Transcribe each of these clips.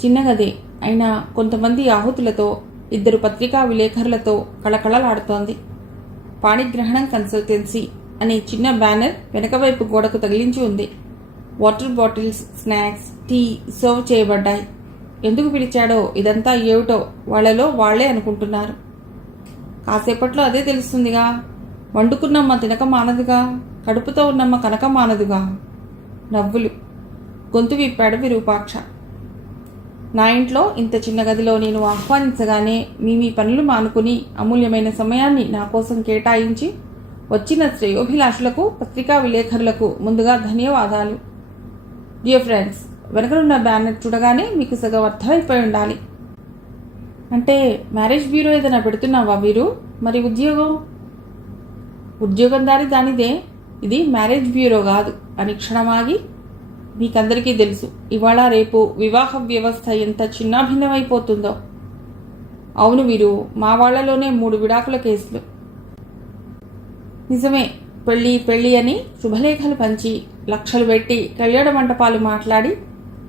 చిన్నగదే అయినా కొంతమంది ఆహుతులతో, 2 పత్రికా విలేకరులతో కళకళలాడుతోంది. పాణిగ్రహణం కన్సల్టెన్సీ అనే చిన్న బ్యానర్ వెనకవైపు గోడకు తగిలించి ఉంది. Water bottles, snacks, tea serve చేయబడ్డాయి. ఎందుకు పిలిచాడో, ఇదంతా ఏమిటో వాళ్లలో వాళ్లే అనుకుంటున్నారు. కాసేపట్లో అదే తెలుస్తుందిగా. వండుకున్నమ్మ తినక మానదుగా, కడుపుతో ఉన్నమ్మ కనక మానదుగా. నవ్వులు. గొంతు విప్పాడు విరూపాక్ష. నా ఇంట్లో ఇంత చిన్న గదిలో నేను ఆహ్వానించగానే మీ పనులు మానుకుని అమూల్యమైన సమయాన్ని నా కోసం కేటాయించి వచ్చిన శ్రేయోభిలాషులకు, పత్రికా విలేకరులకు ముందుగా ధన్యవాదాలు. డియర్ ఫ్రెండ్స్, వెనకనున్న బ్యానర్ చూడగానే మీకు సగం అర్థమైపోయి ఉండాలి. అంటే మ్యారేజ్ బ్యూరో ఏదైనా పెడుతున్నావా వీరు? మరి ఉద్యోగం దానిదే, ఇది మ్యారేజ్ బ్యూరో కాదు అని క్షణమాగి, మీకందరికీ తెలుసు ఇవాళ రేపు వివాహ వ్యవస్థ ఎంత చిన్నాభిన్నమైపోతుందో. అవును వీరు, మా వాళ్లలోనే 3 విడాకుల కేసులు. నిజమే, పెళ్లి అని శుభలేఖలు పంచి, లక్షలు పెట్టి కళ్యాణ మంటపాలు మాట్లాడి,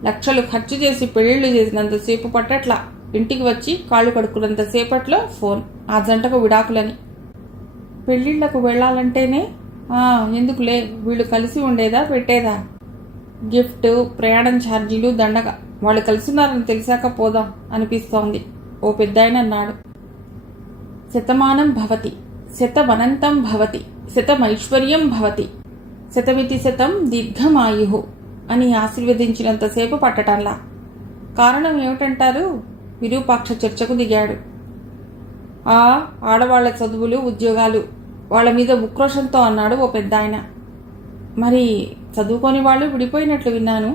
లక్షలు ఖర్చు చేసి పెళ్లిళ్లు చేసినంతసేపు పట్టట్లా, ఇంటికి వచ్చి కాళ్ళు కడుక్కున్నంతసేపట్లో ఫోన్, ఆ జంటకు విడాకులని. పెళ్లిళ్లకు వెళ్లాలంటేనే ఎందుకులే, వీళ్ళు కలిసి ఉండేదా పెట్టేదా, గిఫ్ట్, ప్రయాణం ఛార్జీలు దండగా, వాళ్ళు కలిసిన్నారని తెలిసాక పోదాం అనిపిస్తోంది. ఓ పెద్దాయన అన్నాడు. శతమానం భవతి, శతమనంతం భవతి, శతమైశ్వర్యం భవతి, శతమితి శతం దీర్ఘమాయు అని ఆశీర్వదించినంతసేపు పట్టటంలా. కారణం ఏమిటంటారు? విరూపాక్ష చర్చకు దిగాడు. ఆడవాళ్ల చదువులు, ఉద్యోగాలు, వాళ్ల మీద ఉక్రోషంతో అన్నాడు ఓ పెద్దాయన. మరి చదువుకొని వాళ్ళు విడిపోయినట్లు విన్నాను.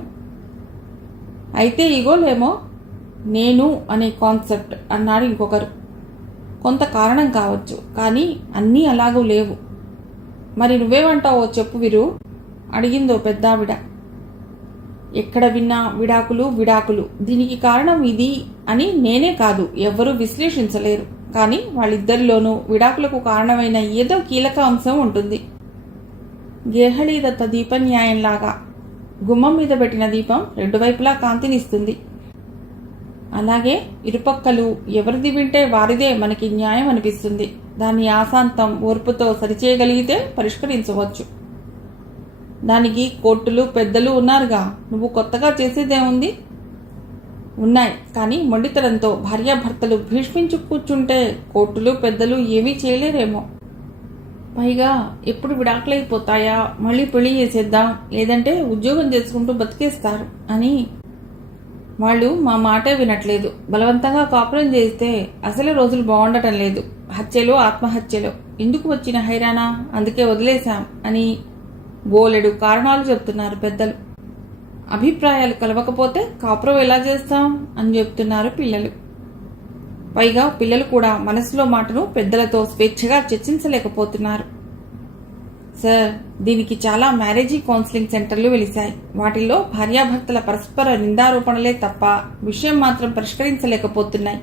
అయితే ఇగోలేమో నేను అనే కాన్సెప్ట్ అన్నాడు ఇంకొకరు. కొంత కారణం కావచ్చు, కానీ అన్నీ అలాగూ లేవు. మరి నువ్వేమంటావో చెప్పు వీరు అడిగిందో పెద్దావిడ. ఎక్కడ విన్నా విడాకులు, దీనికి కారణం ఇది అని నేనే కాదు ఎవ్వరూ విశ్లేషించలేరు. కానీ వాళ్ళిద్దరిలోనూ విడాకులకు కారణమైన ఏదో కీలక అంశం ఉంటుంది. గేహళీదత్త దీపన్యాయంలాగా గుమ్మం మీద పెట్టిన దీపం 2 వైపులా కాంతినిస్తుంది. అలాగే ఇరుపక్కలు ఎవరిది వింటే వారిదే మనకి న్యాయం అనిపిస్తుంది. దాన్ని ఆశాంతం ఓర్పుతో సరిచేయగలిగితే పరిష్కరించవచ్చు. దానికి కోర్టులు, పెద్దలు ఉన్నారుగా. నువ్వు కొత్తగా చేసేదేముంది? ఉన్నాయి, కానీ మొండితనంతో భార్యాభర్తలు భీష్మించు కూర్చుంటే కోర్టులు, పెద్దలు ఏమీ చేయలేరేమో. పైగా ఎప్పుడు విడాకులైపోతాయా, మళ్ళీ పెళ్లి చేసేద్దాం, లేదంటే ఉద్యోగం చేసుకుంటూ బతికేస్తారు అని. వాళ్ళు మా మాటే వినట్లేదు. బలవంతంగా కాపురం చేస్తే అసలు రోజులు బాగుండటం లేదు. హత్యలు, ఆత్మహత్యలు, ఎందుకు వచ్చిన హైరానా, అందుకే వదిలేశాం అని బోలెడు కారణాలు చెప్తున్నారు పెద్దలు. అభిప్రాయాలు కలవకపోతే కాపురం ఎలా చేస్తాం అని చెప్తున్నారు పిల్లలు. పైగా పిల్లలు కూడా మనసులో మాటను పెద్దలతో స్వేచ్ఛగా చర్చించలేకపోతున్నారు. సార్, దీనికి చాలా మ్యారేజీ కౌన్సిలింగ్ సెంటర్లు వెలిశాయి. వాటిల్లో భార్యాభర్తల పరస్పర నిందారోపణలే తప్ప విషయం మాత్రం పరిష్కరించలేకపోతున్నాయి.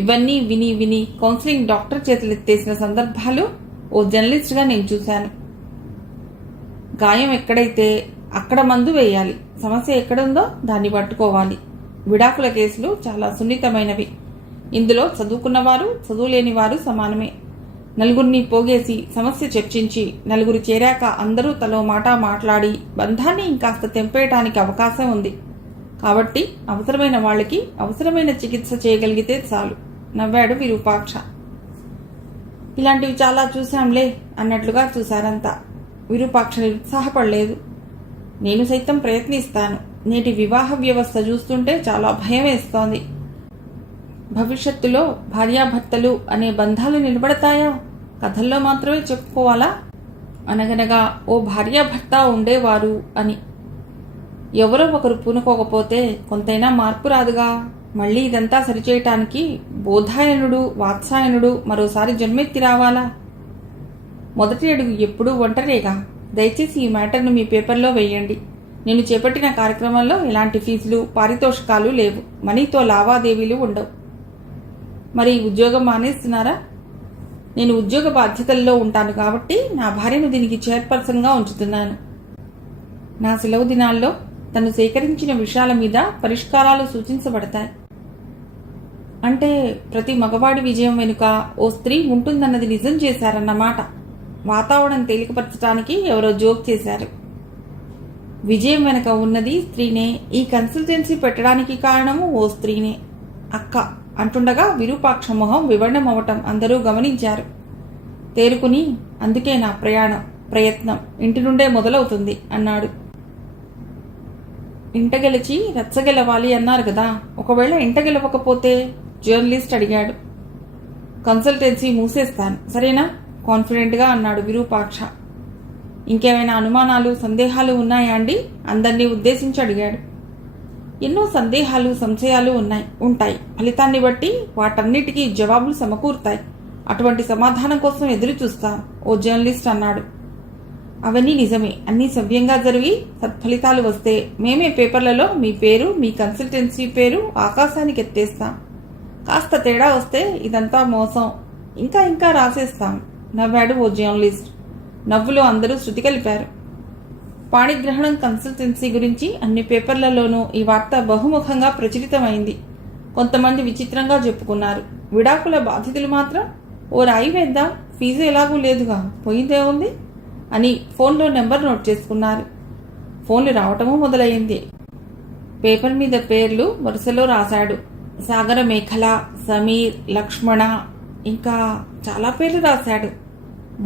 ఇవన్నీ విని కౌన్సిలింగ్ డాక్టర్ చేతులెత్తేసిన సందర్భాలు ఓ జర్నలిస్ట్గా నేను చూశాను. గాయం ఎక్కడైతే అక్కడ మందు వేయాలి. సమస్య ఎక్కడుందో దాన్ని పట్టుకోవాలి. విడాకుల కేసులు చాలా సున్నితమైనవి. ఇందులో చదువుకున్నవారు, చదువులేని వారు సమానమే. నలుగురిని పోగేసి సమస్య చర్చించి, నలుగురు చేరాక అందరూ తలో మాట మాట్లాడి బంధాన్ని ఇంకాస్త తెంపేయటానికి అవకాశం ఉంది. కాబట్టి అవసరమైన వాళ్ళకి అవసరమైన చికిత్స చేయగలిగితే చాలు నవ్వాడు విరూపాక్ష. ఇలాంటివి చాలా చూశాంలే అన్నట్లుగా చూశారంతా. విరూపాక్ష నిరుత్సాహపడలేదు. నేను సైతం ప్రయత్నిస్తాను. నేటి వివాహ వ్యవస్థ చూస్తుంటే చాలా భయం వేస్తోంది. భవిష్యత్తులో భార్యాభర్తలు అనే బంధాలు నిలబడతాయా? కథల్లో మాత్రమే చెప్పుకోవాలా? అనగనగా ఓ భార్యాభర్త ఉండేవారు అని. ఎవరో ఒకరు పూనుకోకపోతే కొంతైనా మార్పు రాదుగా. మళ్ళీ ఇదంతా సరిచేయటానికి బోధాయనుడు, వాత్సాయనుడు మరోసారి జన్మెత్తి రావాలా? మొదటి అడుగు ఎప్పుడూ ఒంటరేగా. దయచేసి ఈ మ్యాటర్ను మీ పేపర్లో వేయండి. నేను చేపట్టిన కార్యక్రమంలో ఎలాంటి ఫీజులు, పారితోషికాలు లేవు. మనీతో లావాదేవీలు ఉండవు. మరి ఉద్యోగం మానేస్తున్నారా? నేను ఉద్యోగ బాధ్యతల్లో ఉంటాను కాబట్టి నా భార్యను దీనికి చైర్పర్సన్గా ఉంచుతున్నాను. నా సెలవు దినాల్లో తను సేకరించిన విషయాల మీద పరిష్కారాలు సూచించబడతాయి. అంటే ప్రతి మగవాడి విజయం వెనుక ఓ స్త్రీ ఉంటుందన్నది నిజం చేశారన్నమాట. వాతావరణం తేలికపరచడానికి ఎవరో జోక్ చేశారు. విజయం వెనుక ఉన్నది స్త్రీనే. ఈ కన్సల్టెన్సీ పెట్టడానికి కారణము ఓ స్త్రీనే అక్క అంటుండగా విరూపాక్ష మొహం వివరణమవటం అందరూ గమనించారు. తేరుకుని, అందుకే నా ప్రయత్నం ఇంటి నుండే మొదలవుతుంది అన్నాడు. ఇంట గెలిచి రచ్చగెలవాలి అన్నారు కదా, ఒకవేళ ఇంట గెలవకపోతే? జర్నలిస్ట్ అడిగాడు. కన్సల్టెన్సీ మూసేస్తాను, సరేనా? కాన్ఫిడెంట్గా అన్నాడు విరూపాక్ష. ఇంకేమైనా అనుమానాలు, సందేహాలు ఉన్నాయా అండి? అందరినీ ఉద్దేశించి అడిగాడు. ఎన్నో సందేహాలు, సంశయాలు ఉంటాయి. ఫలితాన్ని బట్టి వాటన్నిటికీ జవాబులు సమకూరుతాయి. అటువంటి సమాధానం కోసం ఎదురు చూస్తాం, ఓ జర్నలిస్ట్ అన్నాడు. అవన్నీ నిజమే. అన్నీ సవ్యంగా జరిగి సత్ఫలితాలు వస్తే మేమే పేపర్లలో మీ పేరు, మీ కన్సల్టెన్సీ పేరు ఆకాశానికి ఎత్తేస్తాం. కాస్త తేడా వస్తే ఇదంతా మోసం, ఇంకా ఇంకా రాసేస్తాం, నవ్వాడు ఓ జర్నలిస్ట్. నవ్వులో అందరూ శృతి కలిపారు. పాణిగ్రహణం కన్సల్టెన్సీ గురించి అన్ని పేపర్లలోనూ ఈ వార్త బహుముఖంగా ప్రచురితమైంది. కొంతమంది విచిత్రంగా చెప్పుకున్నారు. విడాకుల బాధితులు మాత్రం ఓ రాయి వేద్దాం, ఫీజు ఎలాగూ లేదుగా, పోయిందే ఉంది అని ఫోన్లో నెంబర్ నోట్ చేసుకున్నారు. ఫోన్లు రావటమూ మొదలయ్యింది. పేపర్ మీద పేర్లు వరుసలో రాశాడు. సాగర మేఖల, సమీర్, లక్ష్మణ, ఇంకా చాలా పేర్లు రాశాడు.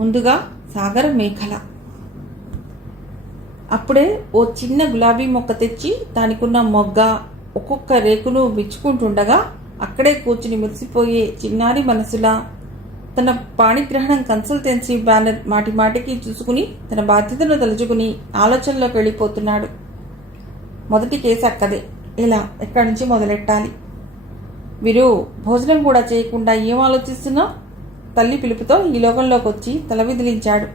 ముందుగా సాగర మేఖల. అప్పుడే ఓ చిన్న గులాబీ మొక్క తెచ్చి దానికున్న మొగ్గ ఒక్కొక్క రేకును విచ్చుకుంటుండగా అక్కడే కూర్చుని మురిసిపోయే చిన్నారి మనసులా తన పాణిగ్రహణం కన్సల్టెన్సీ బ్యానర్ మాటి మాటికి చూసుకుని తన బాధ్యతను తలుచుకుని ఆలోచనలోకి వెళ్ళిపోతున్నాడు. మొదటి కేసు అక్కదే. ఇలా ఎక్కడి నుంచి మొదలెట్టాలి? వీరు భోజనం కూడా చేయకుండా ఏం ఆలోచిస్తున్నా? తల్లి పిలుపుతో ఈ లోకంలోకి వచ్చి తల విదిలించాడు.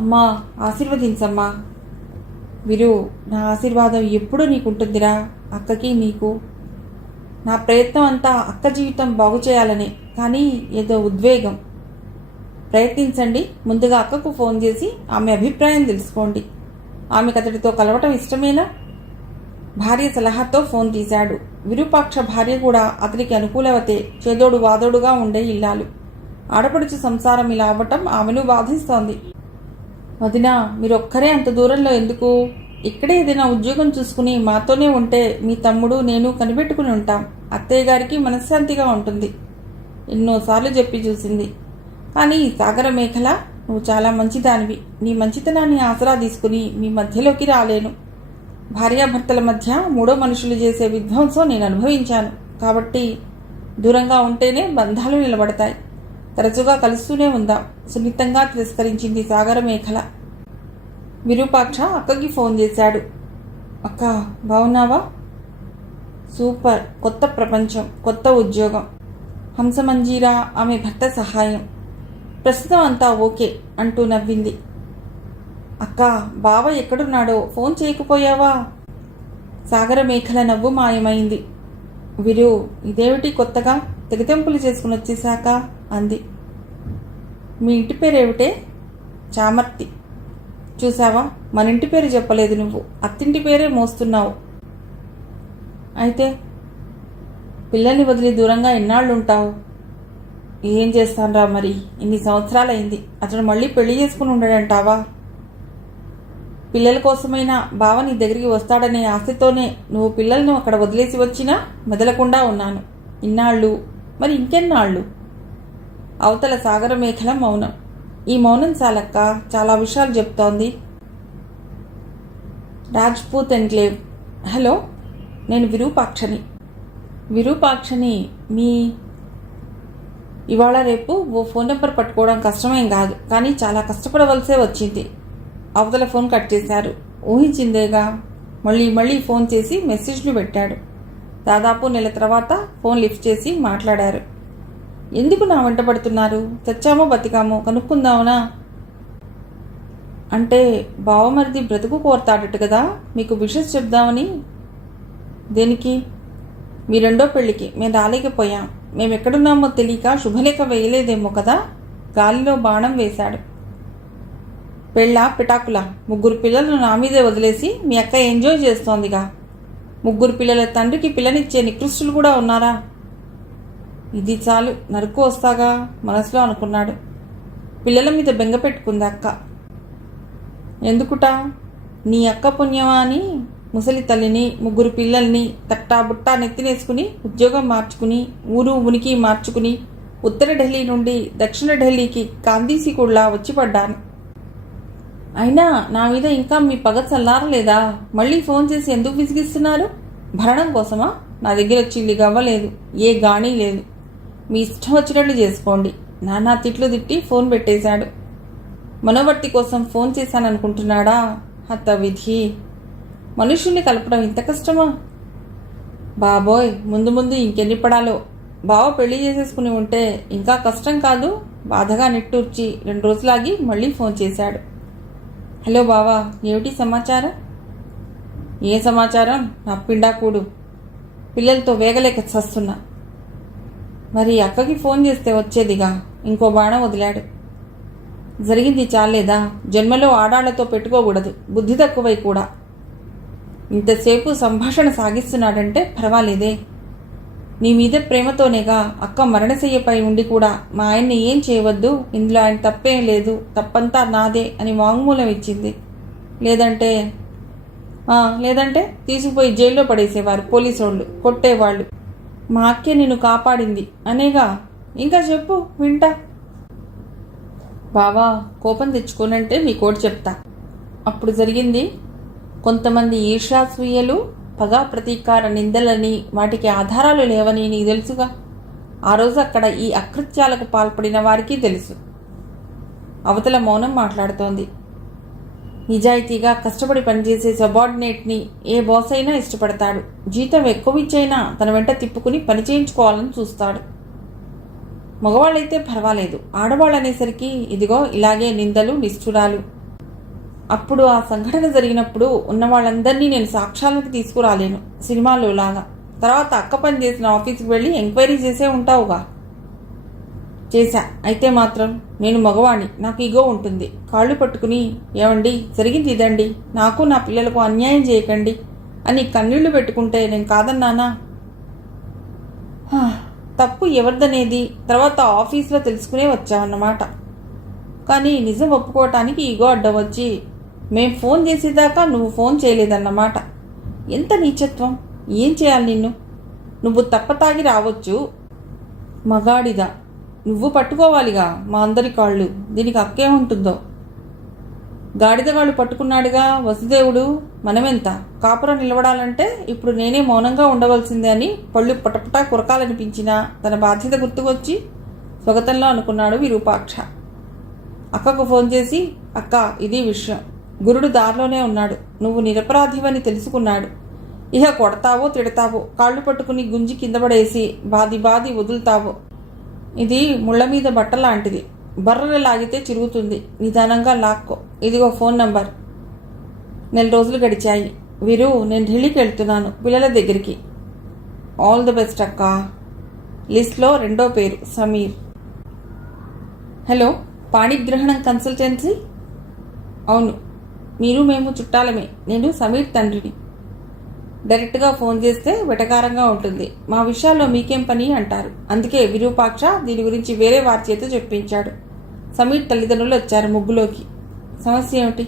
అమ్మా, ఆశీర్వదించమ్మా. వీరు, నా ఆశీర్వాదం ఎప్పుడూ నీకుంటుందిరా, అక్కకి నీకు. నా ప్రయత్నం అంతా అక్క జీవితం బాగు చేయాలనే, కానీ ఏదో ఉద్వేగం. ప్రయత్నించండి. ముందుగా అక్కకు ఫోన్ చేసి ఆమె అభిప్రాయం తెలుసుకోండి. ఆమెకు అతడితో కలవటం ఇష్టమేనా? భార్య సలహాతో ఫోన్ తీశాడు. విరూపాక్ష భార్య కూడా అతనికి అనుకూలవతే. చేదోడు వాదోడుగా ఉండే ఇల్లాలు. ఆడపడుచు సంసారం ఇలా అవ్వటం ఆమెను బాధిస్తోంది. వదినా, మీరొక్కరే అంత దూరంలో ఎందుకు? ఇక్కడే ఏదైనా ఉద్యోగం చూసుకుని మాతోనే ఉంటే మీ తమ్ముడు, నేను కనిపెట్టుకుని ఉంటాం. అత్తయ్య గారికి మనశ్శాంతిగా ఉంటుంది. ఎన్నోసార్లు చెప్పి చూసింది. కానీ సాగర మేఖల, నువ్వు చాలా మంచిదానివి. నీ మంచితనాన్ని ఆసరా తీసుకుని మీ మధ్యలోకి రాలేను. భార్యాభర్తల మధ్య మూడో మనుషులు చేసే విధ్వంసం నేను అనుభవించాను. కాబట్టి దూరంగా ఉంటేనే బంధాలు నిలబడతాయి. తరచుగా కలుస్తూనే ఉందాం, సున్నితంగా తిరస్కరించింది సాగర మేఖల. విరూపాక్ష అక్కకి ఫోన్ చేశాడు. అక్క, బాగున్నావా? సూపర్. కొత్త ప్రపంచం, కొత్త ఉద్యోగం. హంసమంజీరా ఆమె భర్త సహాయం. ప్రస్తుతం అంతా ఓకే అంటూ నవ్వింది. అక్క, బావ ఎక్కడున్నాడో ఫోన్ చేయకపోయావా? సాగర మేఖల నవ్వు మాయమైంది. విరు, ఇదేమిటి కొత్తగా తెగతెంపులు చేసుకుని వచ్చేశాక అంది. మీ ఇంటి పేరేమిటే? చామర్తి. చూసావా, మన ఇంటి పేరు చెప్పలేదు నువ్వు, అత్తింటి పేరే మోస్తున్నావు. అయితే పిల్లల్ని వదిలి దూరంగా ఎన్నాళ్ళు ఉంటావు? ఏం చేస్తానరా మరి, ఇన్ని సంవత్సరాలైంది. అతడు మళ్ళీ పెళ్లి చేసుకుని ఉండడంటావా? పిల్లల కోసమైనా బావ నీ దగ్గరికి వస్తాడనే ఆశతోనే నువ్వు పిల్లలను అక్కడ వదిలేసి వచ్చినా మెదలకుండా ఉన్నాను ఇన్నాళ్ళు. మరి ఇంకెన్నాళ్ళు? అవతల సాగర మేఖల మౌనం. ఈ మౌనం చాలక్క, చాలా విషయాలు చెప్తోంది. రాజ్పూత్ ఎన్క్లేవ్. హలో, నేను విరూపాక్షని. విరూపాక్షని, మీ ఇవాళ రేపు ఓ ఫోన్ నెంబర్ పట్టుకోవడం కష్టమేం కాదు, కానీ చాలా కష్టపడవలసే వచ్చింది. అవతల ఫోన్ కట్ చేశారు. ఊహించిందేగా. మళ్ళీ ఫోన్ చేసి మెసేజ్లు పెట్టాడు. దాదాపు నెల తర్వాత ఫోన్ లిఫ్ట్ చేసి మాట్లాడారు. ఎందుకు నా వెంట పడుతున్నారు? చచ్చామో బతికామో కనుక్కుందామనా? అంటే బావమరిది బ్రతుకు కోరతాడట కదా, మీకు విషెస్ చెప్దామని. దేనికి? మీ రెండో పెళ్లికి మేము రాలేకపోయాం. మేమెక్కడున్నామో తెలియక శుభలేఖ వేయలేదేమో కదా. గాలిలో బాణం వేశాడు. పెళ్ళా పిటాకులా? 3 పిల్లలను నా మీదే వదిలేసి మీ అక్క ఎంజాయ్ చేస్తోందిగా. 3 పిల్లల తండ్రికి పిల్లనిచ్చే నికృష్టులు కూడా ఉన్నారా? ఇది చాలు, నరుకు వస్తాగా మనసులో అనుకున్నాడు. పిల్లల మీద బెంగ పెట్టుకుంది అక్క. ఎందుకుట? నీ అక్క పుణ్యమా అని ముసలి తల్లిని, 3 పిల్లల్ని తట్టాబుట్టా నెత్తినేసుకుని ఉద్యోగం మార్చుకుని ఊరు ఉనికి మార్చుకుని ఉత్తర ఢిల్లీ నుండి దక్షిణ ఢిల్లీకి కాందీసికుళ్లా వచ్చి పడ్డాను. అయినా నా మీద ఇంకా మీ పగ చల్లారలేదా? మళ్ళీ ఫోన్ చేసి ఎందుకు విసిగిస్తున్నారు? భరణం కోసమా? నా దగ్గర చిల్లి గవ్వలేదు, ఏ గానీ లేదు. మీ ఇష్టం వచ్చినట్లు చేసుకోండి. నానా తిట్లు తిట్టి ఫోన్ పెట్టేశాడు. మనోవర్తి కోసం ఫోన్ చేశాననుకుంటున్నాడా? హత విధి! మనుషుల్ని కలపడం ఇంత కష్టమా? బాబోయ్, ముందు ముందు ఇంకెన్ని పడాలో. బావ పెళ్లి చేసేసుకుని ఉంటే ఇంకా కష్టం కాదు. బాధగా నిట్టూర్చి 2 రోజులాగి మళ్ళీ ఫోన్ చేశాడు. హలో బావా, ఏమిటి సమాచారం? ఏ సమాచారం? నా పిండాకూడు. పిల్లలతో వేగలేక చస్తున్నా. మరి అక్కకి ఫోన్ చేస్తే వచ్చేదిగా. ఇంకో బాణం వదిలాడు. జరిగింది చాలేదా? జన్మలో ఆడాళ్లతో పెట్టుకోకూడదు, బుద్ధి తక్కువై కూడా. ఇంతసేపు సంభాషణ సాగిస్తున్నాడంటే పర్వాలేదే. నీ మీద ప్రేమతోనేగా అక్క మరణశయ్యపై ఉండి కూడా మా ఆయన్ని ఏం చేయవద్దు, ఇందులో ఆయన తప్పేం లేదు, తప్పంతా నాదే అని వాంగ్మూలం ఇచ్చింది. లేదంటే తీసుకుపోయి జైల్లో పడేసేవారు పోలీసోళ్ళు, కొట్టేవాళ్ళు. మా అక్కే నిన్ను కాపాడింది అనేగా. ఇంకా చెప్పు, వింటా. బావా, కోపం తెచ్చుకోనంటే మీ కోటి చెప్తా. అప్పుడు జరిగింది. కొంతమంది ఈర్ష్యాసూయలు, పగా ప్రతీకార నిందలని, వాటికి ఆధారాలు లేవని నీకు తెలుసుగా. ఆ రోజు అక్కడ ఈ అకృత్యాలకు పాల్పడిన వారికి తెలుసు. అవతల మౌనం మాట్లాడుతోంది. నిజాయితీగా కష్టపడి పనిచేసే సబార్డినేట్ని ఏ బాస్ అయినా ఇష్టపడతాడు. జీతం ఎక్కువ ఇచ్చైనా తన వెంట తిప్పుకుని పని చేయించుకోవాలని చూస్తాడు. మగవాళ్ళైతే పర్వాలేదు, ఆడవాళ్ళనేసరికి ఇదిగో ఇలాగే నిందలు, నిష్ఠురాలు. అప్పుడు ఆ సంఘటన జరిగినప్పుడు ఉన్న వాళ్ళందరినీ నేను సాక్ష్యాలకు తీసుకురాలేను, సినిమాలో లాగా. తర్వాత అక్క పని చేసిన ఆఫీస్కి వెళ్ళి ఎంక్వైరీ చేసే ఉంటావుగా. చేశా. అయితే మాత్రం నేను మగవాణ్ణి, నాకు ఈగో ఉంటుంది. కాళ్ళు పట్టుకుని, ఏమండి జరిగింది ఇదండి, నాకు నా పిల్లలకు అన్యాయం చేయకండి అని కన్నీళ్లు పెట్టుకుంటే నేను కాదన్నానా? తప్పు ఎవరిదనేది తర్వాత ఆఫీస్లో తెలుసుకునే వచ్చామన్నమాట. కానీ నిజం ఒప్పుకోవటానికి ఈగో అడ్డం వచ్చి మేం ఫోన్ చేసేదాకా నువ్వు ఫోన్ చేయలేదన్నమాట. ఎంత నీచత్వం! ఏం చేయాలి నిన్ను? నువ్వు తప్పతాగి రావచ్చు, మగాడిదా నువ్వు పట్టుకోవాలిగా మా అందరి కాళ్ళు. దీనికి అక్కే ఉంటుందో. గాడిదగాళ్ళు పట్టుకున్నాడుగా వసుదేవుడు, మనమెంత? కాపురం నిలబడాలంటే ఇప్పుడు నేనే మౌనంగా ఉండవలసిందే అని పళ్ళు పటపటా కురకాలనిపించినా తన బాధ్యత గుర్తుకొచ్చి స్వగతంలో అనుకున్నాడు విరూపాక్ష. అక్కకు ఫోన్ చేసి, అక్క ఇది విషయం, గురుడు దారిలోనే ఉన్నాడు, నువ్వు నిరపరాధివని తెలుసుకున్నాడు. ఇహ కొడతావో తిడతావో, కాళ్ళు పట్టుకుని గుంజి కింద పడేసి బాది వదులుతావో. ఇది ముళ్ళ మీద బట్ట లాంటిది, బర్రెలు లాగితే చిరుగుతుంది, నిదానంగా లాక్కో. ఇదిగో ఫోన్ నంబర్. 4 రోజులు గడిచాయి. వీరు, నేను ఢిల్లీకి వెళ్తున్నాను పిల్లల దగ్గరికి. ఆల్ ది బెస్ట్ అక్క. లిస్ట్లో 2వ పేరు సమీర్. Hello, పాణిగ్రహణం consultancy? అవును, మీరు మేము చుట్టాలమే. నేను సమీర్ తండ్రిని. డైరెక్ట్గా ఫోన్ చేస్తే వెటకారంగా ఉంటుంది. మా విషయాల్లో మీకేం పని అంటారు. అందుకే విరూపాక్ష దీని గురించి వేరే వారి చేత చెప్పించాడు. సమీర్ తల్లిదండ్రులు వచ్చారు ముగ్గులోకి. సమస్య ఏమిటి?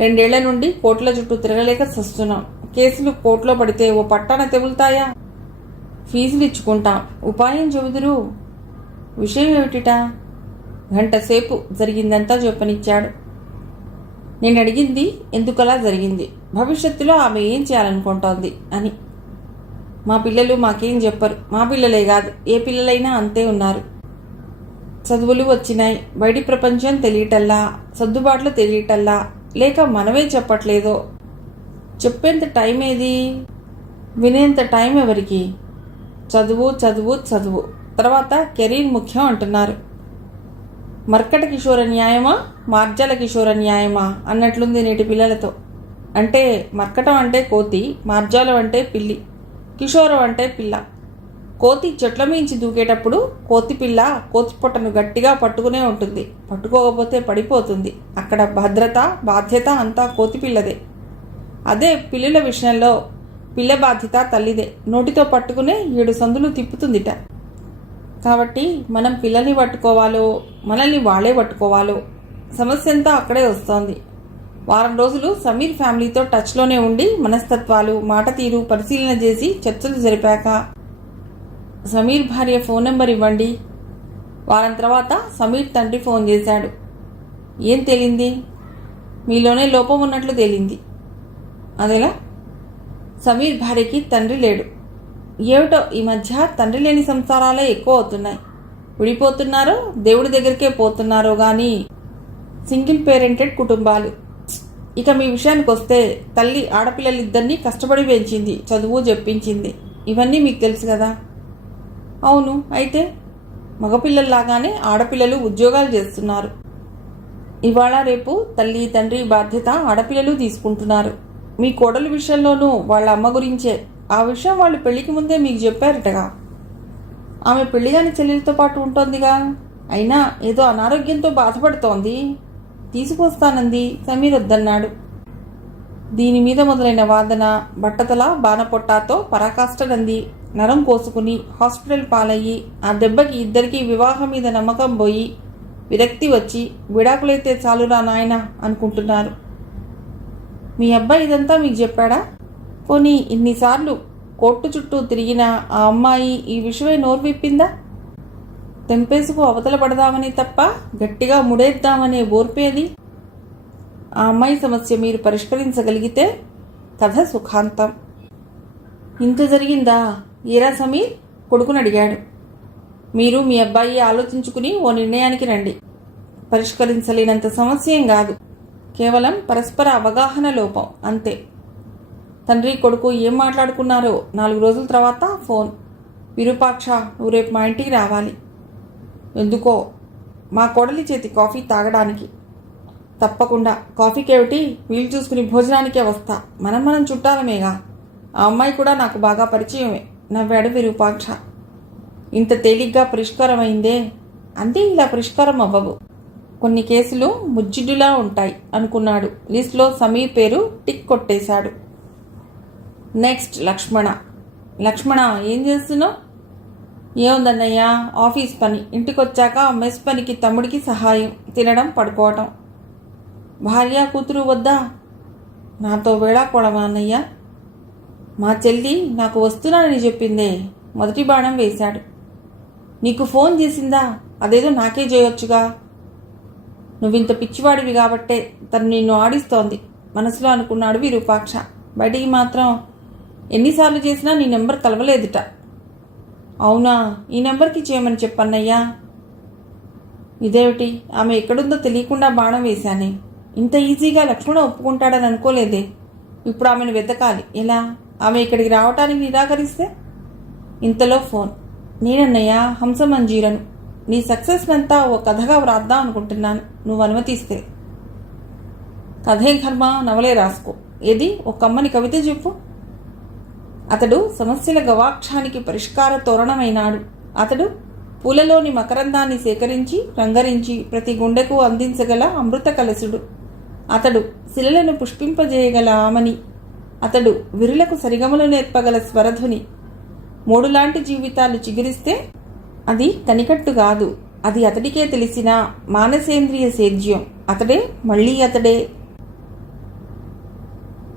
2 ఏళ్ల నుండి కోర్టుల చుట్టూ తిరగలేక చస్తున్నాం. కేసులు కోర్టులో పడితే ఓ పట్టాన తెగులుతాయా? ఫీజులు ఇచ్చుకుంటాం, ఉపాయం చెబుదురు. విషయం ఏమిటిటా? గంట సేపు జరిగిందంతా చెప్పనిచ్చాడు. నేను అడిగింది ఎందుకలా జరిగింది, భవిష్యత్తులో ఆమె ఏం చేయాలనుకుంటోంది అని. మా పిల్లలు మాకేం చెప్పరు. మా పిల్లలే కాదు, ఏ పిల్లలైనా అంతే ఉన్నారు. చదువులు వచ్చినాయి, బయటి ప్రపంచం తెలియటల్లా, సర్దుబాట్లు తెలియటల్లా, లేక మనమే చెప్పట్లేదో. చెప్పేంత టైం ఏది, వినేంత టైం ఎవరికి? చదువు చదువు చదువు, తర్వాత కెరీర్ ముఖ్యం అంటున్నారు. మర్కట కిషోర న్యాయమా, మార్జాల కిషోర న్యాయమా అన్నట్లుంది నేటి పిల్లలతో. అంటే మర్కటం అంటే కోతి, మార్జాలం అంటే పిల్లి, కిషోరం అంటే పిల్ల. కోతి చెట్ల మించి దూకేటప్పుడు కోతి పిల్ల కోతి పొట్టను గట్టిగా పట్టుకునే ఉంటుంది. పట్టుకోకపోతే పడిపోతుంది. అక్కడ భద్రత, బాధ్యత అంతా కోతి పిల్లదే. అదే పిల్లుల విషయంలో పిల్ల బాధ్యత తల్లిదే. నోటితో పట్టుకునే 7 సందులు తిప్పుతుందిట. కాబట్టి మనం పిల్లల్ని పట్టుకోవాలో మనల్ని వాళ్ళే పట్టుకోవాలో సమస్య అంతా అక్కడే వస్తోంది. వారం రోజులు సమీర్ ఫ్యామిలీతో టచ్లోనే ఉండి మనస్తత్వాలు, మాట తీరు పరిశీలన చేసి చర్చలు జరిపాక సమీర్ భార్య ఫోన్ నెంబర్ ఇవ్వండి. వారం తర్వాత సమీర్ తండ్రి ఫోన్ చేశాడు. ఏం తేలింది? మీలోనే లోపం ఉన్నట్లు తేలింది. అదేలా? సమీర్ భార్యకి తండ్రి లేడు. ఏమిటో ఈ మధ్య తండ్రి లేని సంసారాలే ఎక్కువ అవుతున్నాయి. విడిపోతున్నారో దేవుడి దగ్గరికే పోతున్నారో కానీ సింగిల్ పేరెంటెడ్ కుటుంబాలు. ఇక మీ విషయానికి వస్తే తల్లి ఆడపిల్లలిద్దరినీ కష్టపడి పెంచింది, చదువు చెప్పించింది. ఇవన్నీ మీకు తెలుసు కదా? అవును, అయితే మగపిల్లల్లాగానే ఆడపిల్లలు ఉద్యోగాలు చేస్తున్నారు. ఇవాళ రేపు తల్లి తండ్రి బాధ్యత ఆడపిల్లలు తీసుకుంటున్నారు. మీ కోడలి విషయంలోనూ వాళ్ళ అమ్మ గురించే. ఆ విషయం వాళ్ళు పెళ్లికి ముందే మీకు చెప్పారటగా. ఆమె పెళ్లిగాని చెల్లెలతో పాటు ఉంటోందిగా. అయినా ఏదో అనారోగ్యంతో బాధపడుతోంది. తీసుకొస్తానంది. సమీర్ వద్దన్నాడు. దీని మీద మొదలైన వాదన బట్టతల బాణపొట్టాతో పరాకాష్ఠనంది. నరం కోసుకుని హాస్పిటల్ పాలయ్యి ఆ దెబ్బకి ఇద్దరికీ వివాహం మీద నమ్మకం పోయి విరక్తి వచ్చి విడాకులైతే చాలురా నాయన అనుకుంటున్నారు. మీ అబ్బాయి ఇదంతా మీకు చెప్పాడా? పోనీ ఇన్నిసార్లు కోర్టు చుట్టూ తిరిగినా ఆ అమ్మాయి ఈ విషయమై నోరు విప్పిందా? తెంపేసుకు అవతల పడదామని తప్ప గట్టిగా ముడేద్దామనే ఓర్పేది. ఆ అమ్మాయి సమస్య మీరు పరిష్కరించగలిగితే కథ సుఖాంతం. ఇంత జరిగిందా? ఏరా సమీర్ కొడుకుని అడిగాడు. మీరు మీ అబ్బాయి ఆలోచించుకుని ఓ నిర్ణయానికి రండి. పరిష్కరించలేనంత సమస్య ఏం కాదు. కేవలం పరస్పర అవగాహన లోపం అంతే. తండ్రి కొడుకు ఏం మాట్లాడుకున్నారో 4 రోజుల తర్వాత ఫోన్. విరూపాక్ష, నువ్వు రేపు మా ఇంటికి రావాలి. ఎందుకో? మా కోడలి చేతి కాఫీ తాగడానికి. తప్పకుండా. కాఫీకేమిటి, వీలు చూసుకుని భోజనానికే వస్తా. మనం చుట్టాలమేగా. ఆ అమ్మాయి కూడా నాకు బాగా పరిచయమే నవ్వాడు విరూపాక్ష. ఇంత తేలిగ్గా పరిష్కారం అయిందే. అంతే, ఇలా పరిష్కారం అవ్వవు. కొన్ని కేసులు ముజ్జిడ్డులా ఉంటాయి అనుకున్నాడు. లిస్ట్లో సమీర్ పేరు టిక్ కొట్టేశాడు. నెక్స్ట్ లక్ష్మణ. లక్ష్మణ, ఏం చేస్తున్నావు? ఏముందన్నయ్య, ఆఫీస్ పని. ఇంటికొచ్చాక మెస్ పనికి తమ్ముడికి సహాయం. తినడం, పడుకోవటం. భార్య కూతురు వద్దా? నాతో వేళాకోళమా అన్నయ్య? మా చెల్లి నాకు వస్తున్నానని చెప్పిందే. మొదటి బాణం వేశాడు. నీకు ఫోన్ చేసిందా? అదేదో నాకే చేయొచ్చుగా. నువ్వింత పిచ్చివాడివి కాబట్టే తను నిన్ను ఆడిస్తోంది మనసులో అనుకున్నాడు విరూపాక్ష. బయటికి మాత్రం ఎన్నిసార్లు చేసినా నీ నెంబర్ కలవలేదుట. అవునా? ఈ నెంబర్కి చేయమని చెప్పన్నయ్యా. ఇదేమిటి? ఆమె ఎక్కడుందో తెలియకుండా బాణం వేశానే. ఇంత ఈజీగా లక్ష్మణ ఒప్పుకుంటాడని అనుకోలేదే. ఇప్పుడు ఆమెను వెతకాలి. ఎలా? ఆమె ఇక్కడికి రావటానికి నిరాకరిస్తే? ఇంతలో ఫోన్. నేనన్నయ్య, హంసమంజీరను. నీ సక్సెస్నంతా ఓ కథగా వ్రాద్దాం అనుకుంటున్నాను, నువ్వు అనుమతిస్తే. కథేం కర్మ, నవలే రాసుకో. ఏది ఒక కమ్మని కవిత చెప్పు. అతడు సమస్యల గవాక్షానికి పరిష్కార తోరణమైనాడు. అతడు పూలలోని మకరందాన్ని సేకరించి రంగరించి ప్రతి గుండెకు అందించగల అమృత కలసుడు. అతడు శిలలను పుష్పింపజేయగల ఆమని. అతడు విరులకు సరిగమలు నేర్పగల స్వరధ్వని. 3 లాంటి జీవితాలు చిగురిస్తే అది కనికట్టు కాదు. అది అతడికే తెలిసిన మానసేంద్రియ సేద్యం. అతడే, మళ్ళీ అతడే.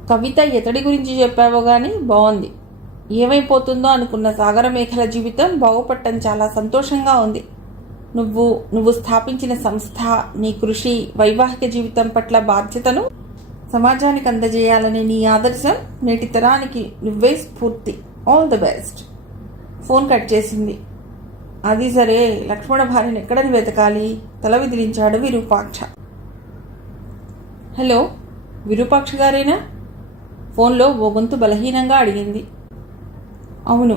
కవిత ఎతడి గురించి చెప్పావో గాని బాగుంది. ఏమైపోతుందో అనుకున్న సాగరమేఖల జీవితం బాగుపడటం చాలా సంతోషంగా ఉంది. నువ్వు స్థాపించిన సంస్థ, నీ కృషి, వైవాహిక జీవితం పట్ల బాధ్యతను సమాజానికి అందజేయాలనే నీ ఆదర్శం నేటి తరానికి నువ్వే స్ఫూర్తి. All the best. Phone cut చేసింది. అది సరే, లక్ష్మణ భార్యను ఎక్కడని వెతకాలి? తల విదిలించాడు విరూపాక్ష. హలో, విరూపాక్ష గారేనా? ఫోన్లో ఓ గొంతు బలహీనంగా అడిగింది. అవును,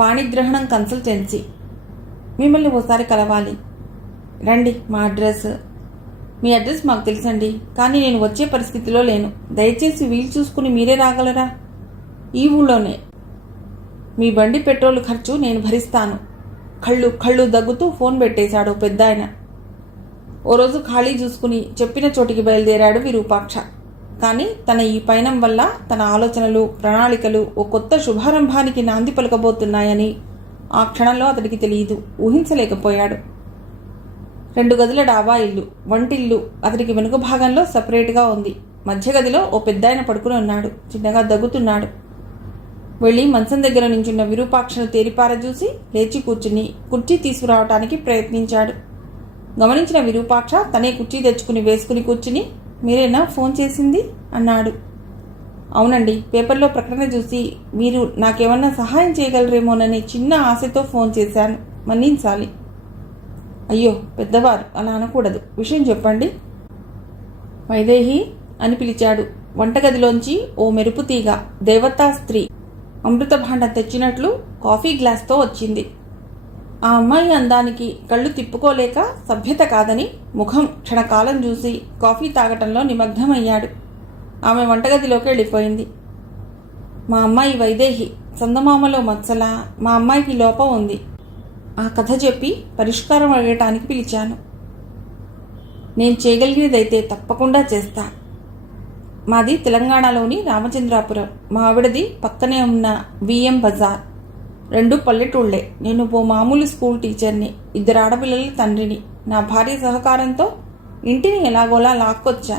పాణిగ్రహణం కన్సల్టెన్సీ. మిమ్మల్ని ఓసారి కలవాలి. రండి, మా అడ్రస్. మీ అడ్రస్ మాకు తెలుసండి, కానీ నేను వచ్చే పరిస్థితిలో లేను. దయచేసి వీలు చూసుకుని మీరే రాగలరా? ఈ ఊళ్ళోనే. మీ బండి పెట్రోల్ ఖర్చు నేను భరిస్తాను. కళ్ళు కళ్ళు దగ్గుతూ ఫోన్ పెట్టేశాడు పెద్దాయన. ఓ రోజు ఖాళీ చూసుకుని చెప్పిన చోటికి బయలుదేరాడు విరూపాక్ష. కానీ తన ఈ పయనం వల్ల తన ఆలోచనలు, ప్రణాళికలు ఓ కొత్త శుభారంభానికి నాంది పలకబోతున్నాయని ఆ క్షణంలో అతడికి తెలియదు, ఊహించలేకపోయాడు. 2 గదుల డాబా ఇల్లు, వంటిల్లు అతడికి వెనుక భాగంలో సపరేట్గా ఉంది. మధ్య గదిలో ఓ పెద్దాయన పడుకుని ఉన్నాడు. చిన్నగా దగ్గుతున్నాడు. వెళ్ళి మంచం దగ్గర నించున్న విరూపాక్షను తేరిపార చూసి లేచి కూర్చుని కుర్చీ తీసుకురావటానికి ప్రయత్నించాడు. గమనించిన విరూపాక్ష తనే కుర్చీ తెచ్చుకుని వేసుకుని కూర్చుని, మీరేనా ఫోన్ చేసింది అన్నాడు. అవునండి, పేపర్లో ప్రకటన చూసి మీరు నాకేమన్నా సహాయం చేయగలరేమోనని చిన్న ఆశతో ఫోన్ చేశాను, మన్నించాలి. అయ్యో పెద్దవారు, అలా అనకూడదు, విషయం చెప్పండి. వైదేహి అని పిలిచాడు. వంటగదిలోంచి ఓ మెరుపు తీగ దేవతా స్త్రీ అమృత భాండం తెచ్చినట్లు కాఫీ గ్లాస్తో వచ్చింది. ఆ అమ్మాయి అందానికి కళ్ళు తిప్పుకోలేక సభ్యత కాదని ముఖం క్షణకాలం చూసి కాఫీ తాగటంలో నిమగ్నమయ్యాడు. ఆమె వంటగదిలోకి వెళ్ళిపోయింది. మా అమ్మాయి వైదేహి, చందమామలో మచ్చలా మా అమ్మాయికి లోపం ఉంది. ఆ కథ చెప్పి పరిష్కారం అడగటానికి పిలిచాను. నేను చేయగలిగినదైతే తప్పకుండా చేస్తా. మాది తెలంగాణలోని రామచంద్రాపురం, మా ఆవిడది పక్కనే ఉన్న బిఎం బజార్. 2 పల్లెటూళ్లే. నేను ఓ మామూలు స్కూల్ టీచర్ని, 2 ఆడపిల్లల తండ్రిని. నా భార్య సహకారంతో ఇంటిని ఎలాగోలా లాక్కొచ్చా.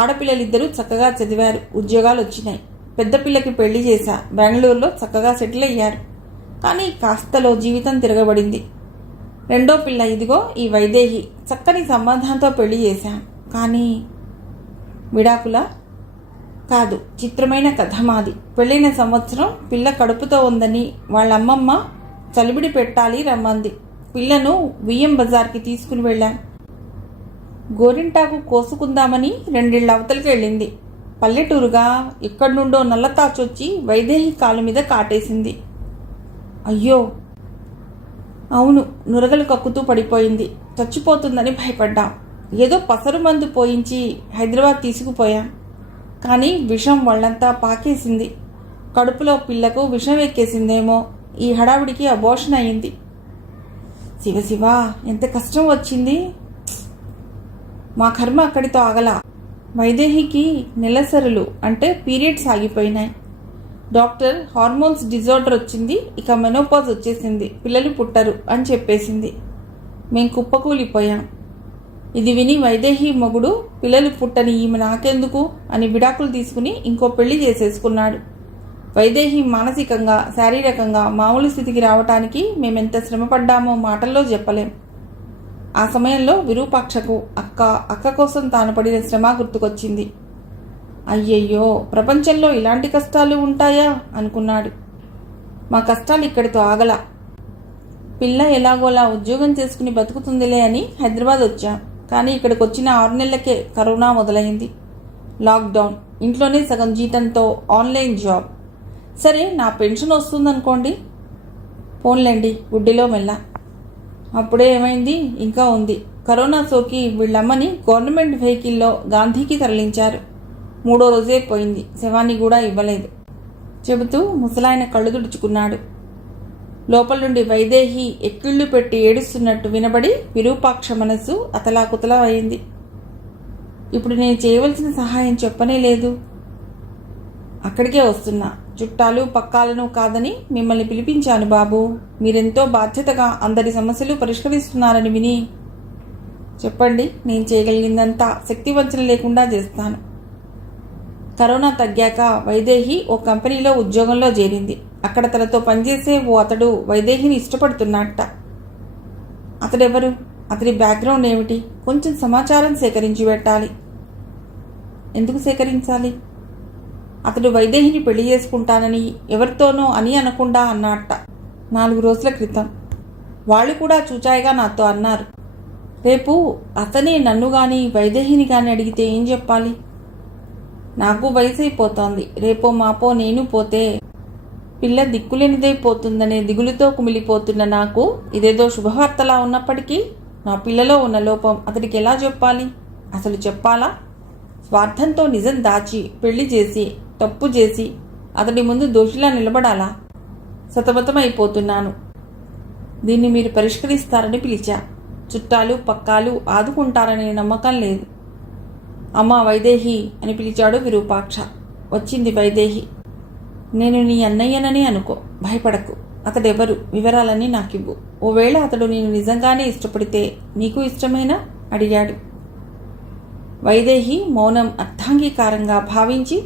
ఆడపిల్లలిద్దరూ చక్కగా చదివారు, ఉద్యోగాలు వచ్చినాయి. పెద్ద పిల్లకి పెళ్లి చేశా, బెంగళూరులో చక్కగా సెటిల్ అయ్యారు. కానీ కాస్తలో జీవితం తిరగబడింది. 2వ పిల్ల ఇదిగో ఈ వైదేహి, చక్కని సంబంధంతో పెళ్లి చేశాం. కానీ విడాకుల కాదు, చిత్రమైన కథ మాది. పెళ్ళైన సంవత్సరం పిల్ల కడుపుతో ఉందని వాళ్ళమ్మమ్మ చలిబిడి పెట్టాలి రమ్మంది. పిల్లను బియ్యం బజార్కి తీసుకుని వెళ్ళాను. గోరింటాకు కోసుకుందామని 2 ఇళ్ల అవతలికి వెళ్ళింది. పల్లెటూరుగా ఎక్కడి నుండో నల్లతాచొచ్చి వైదేహి కాలు మీద కాటేసింది. అయ్యో, అవును, నురగలు కక్కుతూ పడిపోయింది. చచ్చిపోతుందని భయపడ్డాం. ఏదో పసరు మందు పోయించి హైదరాబాద్ తీసుకుపోయాం. కానీ విషం వాళ్ళంతా పాకేసింది. కడుపులో పిల్లకు విషం ఎక్కేసిందేమో. ఈ హడావిడికి అబోర్షన్ అయింది. శివశివ, ఎంత కష్టం వచ్చింది. మా కర్మ అక్కడితో ఆగలా. వైదేహికి నెలసరులు అంటే పీరియడ్స్ ఆగిపోయినాయి. డాక్టర్ హార్మోన్స్ డిజార్డర్ వచ్చింది, ఇక మెనోపాజ్ వచ్చేసింది, పిల్లలు పుట్టరు అని చెప్పేసింది. మేం కుప్పకూలిపోయాం. ఇది విని వైదేహి మొగుడు పిల్లలు పుట్టని ఈమె నాకెందుకు అని విడాకులు తీసుకుని ఇంకో పెళ్లి చేసేసుకున్నాడు. వైదేహి మానసికంగా, శారీరకంగా మామూలు స్థితికి రావటానికి మేమెంత శ్రమపడ్డామో మాటల్లో చెప్పలేం. ఆ సమయంలో విరూపాక్షకు అక్క కోసం తాను పడిన శ్రమ గుర్తుకొచ్చింది. అయ్యయ్యో, ప్రపంచంలో ఇలాంటి కష్టాలు ఉంటాయా అనుకున్నాడు. మా కష్టాలు ఇక్కడితో ఆగలా. పిల్ల ఎలాగోలా ఉద్యోగం చేసుకుని బతుకుతుందిలే అని హైదరాబాద్ వచ్చాం. కానీ ఇక్కడికి వచ్చిన 6 నెలలకే కరోనా మొదలైంది. లాక్డౌన్, ఇంట్లోనే సగం జీతంతో ఆన్లైన్ జాబ్. సరే, నా పెన్షన్ వస్తుందనుకోండి. పోన్లేండి, గుడ్డిలో మెల్ల. అప్పుడే ఏమైంది, ఇంకా ఉంది. కరోనా సోకి వీళ్ళమ్మని గవర్నమెంట్ వెహికల్లో గాంధీకి తరలించారు. 3వ రోజే పోయింది. శవాన్ని కూడా ఇవ్వలేదు చెబుతూ ముసలాయన కళ్ళు తుడుచుకున్నాడు. లోపల నుండి వైదేహి ఎక్కిళ్ళు పెట్టి ఏడుస్తున్నట్టు వినబడి విరూపాక్ష మనసు అతలాకుతలా అయింది. ఇప్పుడు నేను చేయవలసిన సహాయం చెప్పనే లేదు. అక్కడికే వస్తున్నా. చుట్టాలు పక్కాలను కాదని మిమ్మల్ని పిలిపించాను బాబు. మీరెంతో బాధ్యతగా అందరి సమస్యలు పరిష్కరిస్తున్నారని విని. చెప్పండి, నేను చేయగలిగిందంతా శక్తివంచన లేకుండా చేస్తాను. కరోనా తగ్గాక వైదేహి ఓ కంపెనీలో ఉద్యోగంలో చేరింది. అక్కడ తనతో పనిచేసే ఓ అతడు వైదేహిని ఇష్టపడుతున్నట్ట. అతడెవరు, అతడి బ్యాక్గ్రౌండ్ ఏమిటి, కొంచెం సమాచారం సేకరించి పెట్టాలి. ఎందుకు సేకరించాలి? అతడు వైదేహిని పెళ్లి చేసుకుంటానని ఎవరితోనో అని అనకుండా అన్నట్ట 4 రోజుల క్రితం. వాళ్ళు కూడా చూచాయిగా నాతో అన్నారు. రేపు అతనే నన్ను గాని వైదేహిని గాని అడిగితే ఏం చెప్పాలి? నాకు వయసు అయిపోతోంది. రేపో మాపో నేను పోతే పిల్ల దిక్కులేనిదైపోతుందనే దిగులుతో కుమిలిపోతున్న నాకు ఇదేదో శుభవార్తలా ఉన్నప్పటికీ నా పిల్లలో ఉన్న లోపం అతడికి ఎలా చెప్పాలి? అసలు చెప్పాలా? స్వార్థంతో నిజం దాచి పెళ్లి చేసి తప్పు చేసి అతడి ముందు దోషిలా నిలబడాలా? సతమతమైపోతున్నాను. దీన్ని మీరు పరిష్కరిస్తారని పిలిచా. చుట్టాలు పక్కాలు ఆదుకుంటారనే నమ్మకం లేదు. అమ్మా వైదేహి అని పిలిచాడు విరూపాక్ష. వచ్చింది వైదేహి. నేను నీ అన్నయ్యనని అనుకో, భయపడకు. అతడెవరు, వివరాలన్నీ నాకివ్వు. ఓవేళ అతడు నేను నిజంగానే ఇష్టపడితే నీకు ఇష్టమేనా అడిగాడు. వైదేహి మౌనం అర్థాంగీకారంగా భావించి,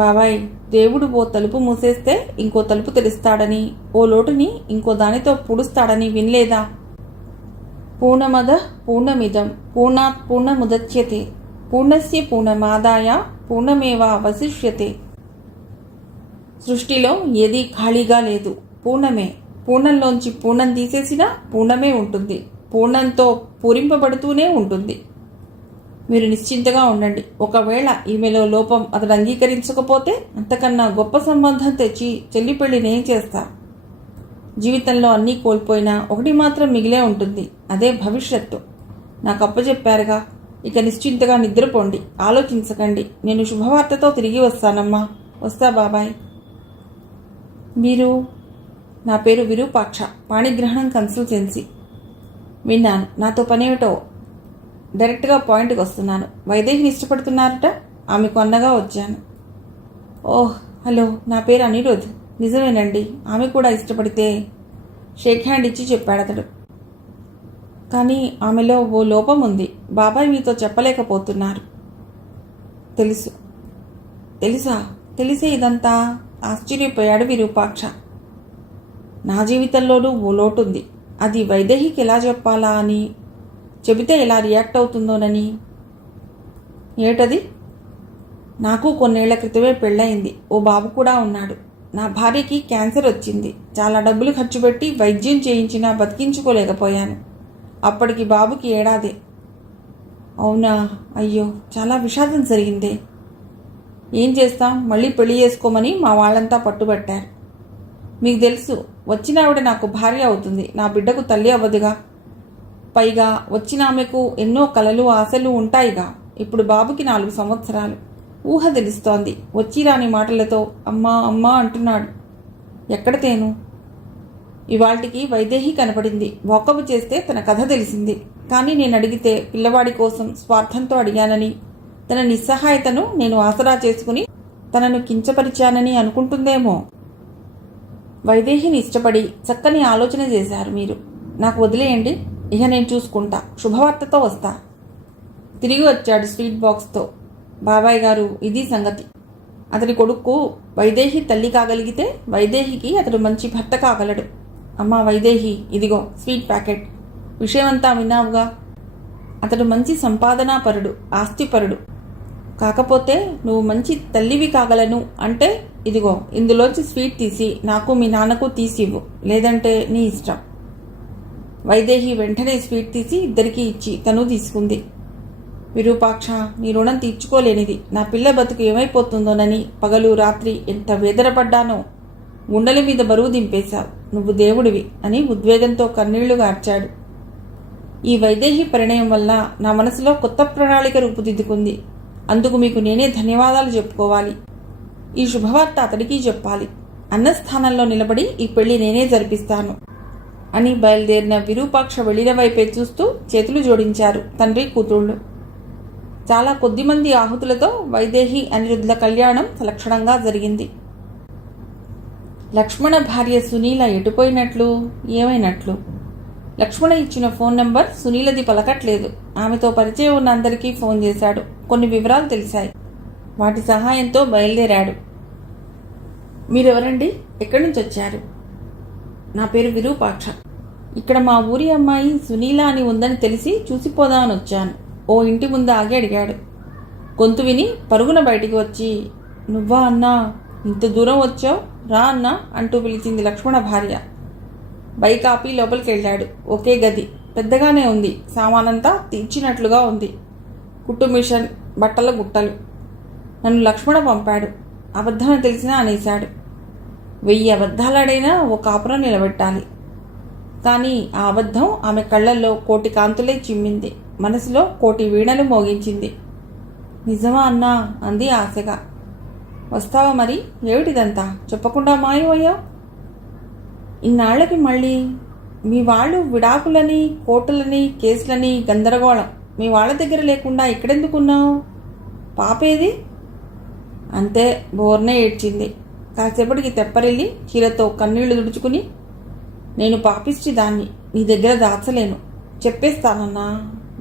బాబాయ్, దేవుడు ఓ తలుపు మూసేస్తే ఇంకో తలుపు తెరుస్తాడని, ఓ లోటుని ఇంకో దానితో పూడుస్తాడని వినలేదా? పూర్ణమద పూర్ణమిదం పూర్ణాత్ పూర్ణముదచ్యతే పూర్ణస్య పూర్ణమాదాయ పూర్ణమేవావశిష్యతే. సృష్టిలో ఏదీ ఖాళీగా లేదు, పూర్ణమే. పూర్ణంలోంచి పూర్ణం తీసేసినా పూర్ణమే ఉంటుంది, పూర్ణంతో పూరింపబడుతూనే ఉంటుంది. మీరు నిశ్చింతగా ఉండండి. ఒకవేళ ఈమెలో లోపం అతడు అంగీకరించకపోతే అంతకన్నా గొప్ప సంబంధం తెచ్చి చెల్లి పెళ్లి నేను చేస్తా. జీవితంలో అన్నీ కోల్పోయినా ఒకటి మాత్రం మిగిలే ఉంటుంది, అదే భవిష్యత్తు. నాకు అప్పచెప్పారుగా, ఇక నిశ్చింతగా నిద్రపోండి, ఆలోచించకండి. నేను శుభవార్తతో తిరిగి వస్తానమ్మా. వస్తా బాబాయ్. మీరు? నా పేరు విరూపాక్ష, పాణిగ్రహణం కన్సల్టెన్సీ. విన్నాను. నాతో పనేమిటో? డైరెక్ట్గా పాయింట్కి వస్తున్నాను. వైదేహిని ఇష్టపడుతున్నారట, ఆమెకు అన్నగా వచ్చాను. ఓహ్, హలో, నా పేరు అనిరుద్. నిజమేనండి, ఆమె కూడా ఇష్టపడితే షేక్ హ్యాండ్ ఇచ్చి చెప్పాడు అతడు. కానీ ఆమెలో ఓ లోపం ఉంది, బాబాయ్ మీతో చెప్పలేకపోతున్నారు. తెలుసు. తెలుసా? తెలిసే ఇదంతా? ఆశ్చర్యపోయాడు విరూపాక్ష. నా జీవితంలోనూ ఓ లోటుంది, అది వైదేహికి ఎలా చెప్పాలా అని, చెబితే ఎలా రియాక్ట్ అవుతుందోనని. ఏటది? నాకు కొన్నేళ్ల క్రితమే పెళ్ళయింది, ఓ బాబు కూడా ఉన్నాడు. నా భార్యకి క్యాన్సర్ వచ్చింది. చాలా డబ్బులు ఖర్చు పెట్టి వైద్యం చేయించినా బతికించుకోలేకపోయాను. అప్పటికి బాబుకి ఏడాదే. అవునా? అయ్యో, చాలా విషాదం జరిగిందే. ఏం చేస్తాం, మళ్ళీ పెళ్లి చేసుకోమని మా వాళ్ళంతా పట్టుబట్టారు. మీకు తెలుసు, వచ్చిన ఆవిడ నాకు భార్య అవుతుంది, నా బిడ్డకు తల్లి అవ్వదుగా. పైగా వచ్చిన ఆమెకు ఎన్నో కలలు ఆశలు ఉంటాయిగా. ఇప్పుడు బాబుకి 4 సంవత్సరాలు. ఊహ తెలుస్తోంది. వచ్చి రాని మాటలతో అమ్మా అమ్మా అంటున్నాడు. ఎక్కడ తేను? ఇవాళ్టికి వైదేహి కనపడింది. వాకబు చేస్తే తన కథ తెలిసింది. కానీ నేను అడిగితే పిల్లవాడి కోసం స్వార్థంతో అడిగానని, తన నిస్సహాయతను నేను ఆసరా చేసుకుని తనను కించపరిచానని అనుకుంటుందేమో. వైదేహిని ఇష్టపడి చక్కని ఆలోచన చేశారు మీరు. నాకు వదిలేయండి, ఇక నేను చూసుకుంటా. శుభవార్తతో వస్తా. తిరిగి వచ్చాడు స్వీట్ బాక్స్తో. బాబాయ్ గారు, ఇది సంగతి. అతడి కొడుకు వైదేహి తల్లి కాగలిగితే వైదేహికి అతడు మంచి భర్త కాగలడు. అమ్మా వైదేహి, ఇదిగో స్వీట్ ప్యాకెట్. విషయమంతా విన్నావుగా. అతడు మంచి సంపాదనాపరుడు, ఆస్తిపరుడు. కాకపోతే నువ్వు మంచి తల్లివి కాగలను అంటే ఇదిగో ఇందులోంచి స్వీట్ తీసి నాకు మీ నాన్నకు తీసివ్వు, లేదంటే నీ ఇష్టం. వైదేహి వెంటనే స్వీట్ తీసి ఇద్దరికీ ఇచ్చి తను తీసుకుంది. విరూపాక్ష, నీ రుణం తీర్చుకోలేనిది. నా పిల్ల బతుకు ఏమైపోతుందోనని పగలు రాత్రి ఎంత వేదనపడ్డానో. గుండెల మీద బరువు దింపేశావు. నువ్వు దేవుడివి అని ఉద్వేగంతో కన్నీళ్లు గార్చాడు. ఈ వైదేహి పరిణయం వల్ల నా మనసులో కొత్త ప్రణాళిక రూపుదిద్దుకుంది. అందుకు మీకు నేనే ధన్యవాదాలు చెప్పుకోవాలి. ఈ శుభవార్త అతడికి చెప్పాలి. అన్న స్థానంలో నిలబడి ఈ పెళ్లి నేనే జరిపిస్తాను అని బయలుదేరిన విరూపాక్ష వెళ్లిన వైపే చూస్తూ చేతులు జోడించారు తండ్రి కూతుళ్లు. చాలా కొద్దిమంది ఆహుతులతో వైదేహి అనిరుద్ధుల కళ్యాణం సలక్షణంగా జరిగింది. లక్ష్మణ భార్య సునీల ఎటుపోయినట్లు, ఏమైనట్లు? లక్ష్మణ ఇచ్చిన ఫోన్ నంబర్ సునీలది పలకట్లేదు. ఆమెతో పరిచయం ఉన్న అందరికీ ఫోన్ చేశాడు. కొన్ని వివరాలు తెలిసాయి. వాటి సహాయంతో బయలుదేరాడు. మీరెవరండి? ఎక్కడి నుంచి వచ్చారు? నా పేరు విరూపాక్ష. ఇక్కడ మా ఊరి అమ్మాయి సునీల అని ఉందని తెలిసి చూసిపోదామని వచ్చాను. ఓ ఇంటి ముందు ఆగి అడిగాడు. గొంతు విని పరుగున బయటికి వచ్చి, నువ్వా అన్నా, ఇంత దూరం వచ్చావు, రా అన్నా అంటూ పిలిచింది లక్ష్మణ భార్య. బైక్ ఆపి లోపలికి వెళ్ళాడు. ఒకే గది, పెద్దగానే ఉంది. సామానంతా తీర్చినట్లుగా ఉంది. కుట్టు మిషన్, బట్టల గుట్టలు. నన్ను లక్ష్మణ పంపాడు. అబద్ధమని తెలిసినా అనేశాడు. 1000 అబద్ధాలాడైనా ఓ కాపురం నిలబెట్టాలి. కానీ ఆ అబద్ధం ఆమె కళ్లల్లో కోటి కాంతులే చిమ్మింది. మనసులో కోటి వీణలు మోగించింది. నిజమా అన్నా అంది ఆశగా. వస్తావా మరి? ఏమిటిదంతా? చెప్పకుండా మాయమయ్యావు? ఇన్నాళ్లకి మళ్ళీ మీ వాళ్ళు విడాకులని, కోర్టులని, కేసులని గందరగోళం మీ వాళ్ళ దగ్గర లేకుండా ఇక్కడెందుకున్నావు? పాపేది? అంతే బోర్నే ఏడ్చింది. కాసేపటికి తెప్పరిల్లి చీరతో కన్నీళ్లు తుడుచుకుని, నేను పాపిష్టి దాన్ని నీ దగ్గర దాచలేను, చెప్పేస్తానన్నా.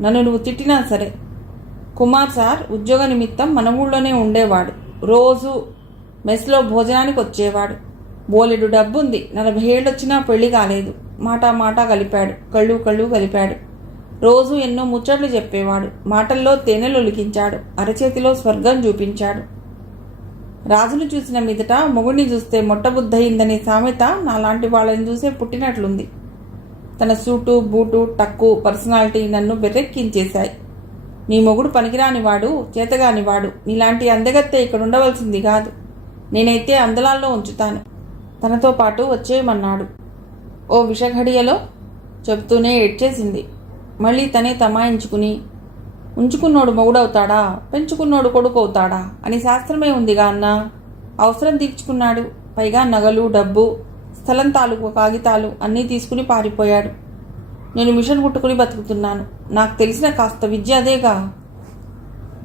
నన్ను నువ్వు తిట్టినా సరే. కుమార్ సార్ ఉద్యోగ నిమిత్తం మన ఊళ్ళోనే ఉండేవాడు. రోజు మెస్లో భోజనానికి వచ్చేవాడు. బోలెడు డబ్బుంది. 40 ఏళ్ళొచ్చినా పెళ్లి కాలేదు. మాట కలిపాడు, కళ్ళు కలిపాడు. రోజు ఎన్నో ముచ్చట్లు చెప్పేవాడు. మాటల్లో తేనెలు ఒలికించాడు. అరచేతిలో స్వర్గం చూపించాడు. రాజును చూసిన మీదట మొగుడిని చూస్తే మొట్టబుద్దయిందనే సామెత నాలాంటి వాళ్ళని చూసే పుట్టినట్లుంది. తన సూటు, బూటు, టక్కు, పర్సనాలిటీ నన్ను బెర్రెక్కించేశాయి. నీ మొగుడు పనికిరానివాడు, చేతగానివాడు. నీలాంటి అందగత్తె ఇక్కడ ఉండవలసింది కాదు. నేనైతే అందలాల్లో ఉంచుతాను. తనతో పాటు వచ్చేయమన్నాడు. ఓ విషఘడియలో చెప్తూనే ఏడ్చేసింది. మళ్ళీ తనే తమాయించుకుని, ఉంచుకున్నోడు మొగుడవుతాడా, పెంచుకున్నోడు కొడుకు అవుతాడా అని శాస్త్రమే ఉందిగా అన్నా. అవసరం తీర్చుకున్నాడు. పైగా నగలు, డబ్బు, స్థలం తాలూకు కాగితాలు అన్నీ తీసుకుని పారిపోయాడు. నేను మిషన్ కుట్టుకుని బతుకుతున్నాను. నాకు తెలిసిన కాస్త విద్య అదేగా.